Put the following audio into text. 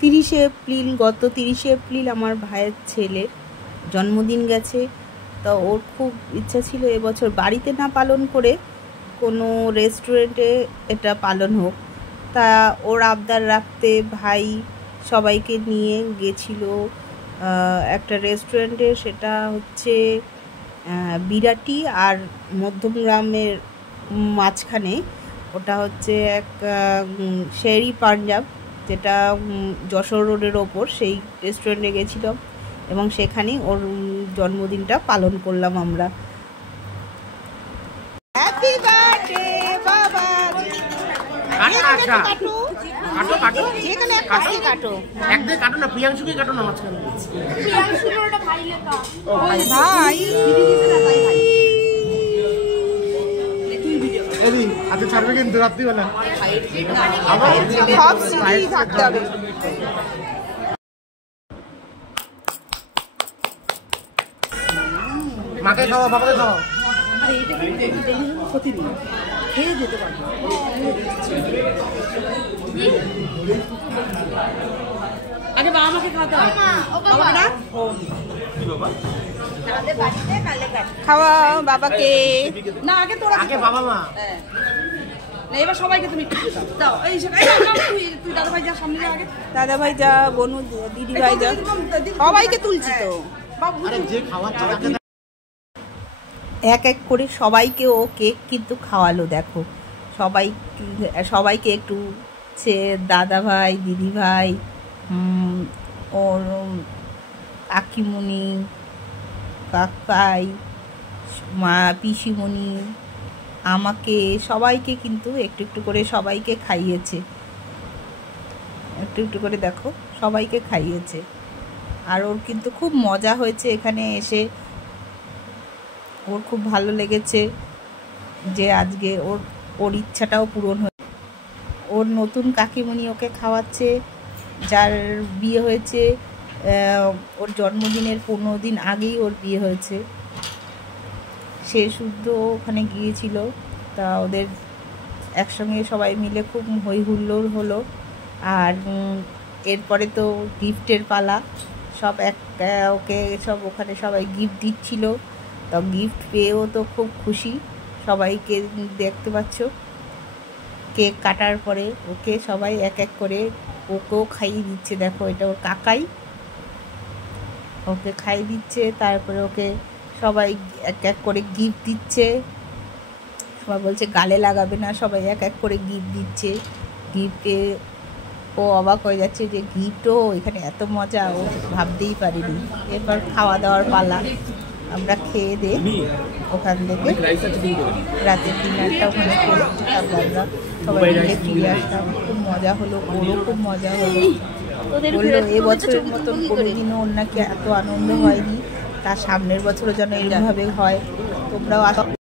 30শে April, গত 30শে April আমার ভাইয়ের ছেলের জন্মদিন গেছে। তো ওর খুব ইচ্ছা ছিল এবছর বাড়িতে না পালন করে কোনো রেস্টুরেন্টে এটা পালন হোক। তা ওর আবদার রাখতে ভাই সবাইকে নিয়ে গেছিল একটা রেস্টুরেন্টে। সেটা হচ্ছে বিরাটি আর মধ্যমগ্রামের মাঝখানে। ওটা হচ্ছে এক শেরি পাঞ্জাব, যেটা যশোর রোডের ওপর। সেই রেস্টুরেন্টে গেছিলাম এবং সেখানেই ওর জন্মদিনটা পালন করলাম আমরা। হ্যাপি বার্থডে বাবা। যেখানে কাটো একদিকে কাটো না, প্রিয়াংশুকে কাটো না, মাঝখানে ভাই। আচ্ছা ছাড়বে কিন্তু রাত্রিবেলা সব স্মৃতি থাকতে হবে। মাকে খাওয়া, বাবাকে খাওয়া। ক্ষতি নেই, খেয়ে যেতে পারবো। আগে বাবা মাকে খাওয়াতে হবে। খাওয়া বাবাকে না, আগে তোরা আগে বাবা মা। এবার সবাইকে তুমি দাও। এই তুই দাদা ভাই যা, সামনে যা, আগে দাদা ভাই যা, বনু দিদি ভাই যা, সবাইকে তুলছি তো। এক এক করে সবাইকে ও কেক কিন্তু খাওয়ালো। দেখো সবাইকে একটু দাদা ভাই, দিদি ভাই, ওর কাকিমণি, কাকাই, মা, পিসিমণি, আমাকে, সবাইকে কিন্তু একটু একটু করে সবাইকে খাইয়েছে। একটু একটু করে দেখো সবাইকে খাইয়েছে। আর ওর কিন্তু খুব মজা হয়েছে এখানে এসে। ওর খুব ভালো লেগেছে যে আজকে ওর ইচ্ছাটাও পূরণ হয়েছে। ওর নতুন কাকিমণি ওকে খাওয়াচ্ছে, যার বিয়ে হয়েছে ওর জন্মদিনের 15 দিন আগেই ওর বিয়ে হয়েছে। সে শুদ্ধ ওখানে গিয়েছিল। তা ওদের একসঙ্গে সবাই মিলে খুব হই হুল্লোড় হলো। আর এরপরে তো গিফটের পালা। সব ওকে সব ওখানে সবাই গিফট দিচ্ছিল। তো গিফট পেয়েও তো খুব খুশি। সবাইকে দেখতে পাচ্ছ কেক কাটার পরে ওকে সবাই এক এক করে ওকেও খাইয়ে দিচ্ছে। দেখো এটা ওর কাকাই ওকে খাইয়ে দিচ্ছে। তারপরে ওকে সবাই এক এক করে গিফট দিচ্ছে। সবাই বলছে গালে লাগাবে না, সবাই এক এক করে গিফট দিচ্ছে। গিফটে ও অবাক হয়ে যাচ্ছে যে গিফটও এখানে এত মজা, ও ভাবতেই পারিনি। এরপর খাওয়া দাওয়ার পালা। আমরা খেয়ে দিয়ে ওখান থেকে রাতের ডিনারটা ওখানে করে তারপর আমরা সবাই মিলে ফিরে আসলাম। খুব মজা হলো, ওরও খুব মজা হলো। বললো এবছরের মতন কোনোদিনও ওর নাকি এত আনন্দ হয়নি, তার সামনের বছরও যেন এরকমভাবে হয়। তোমরাও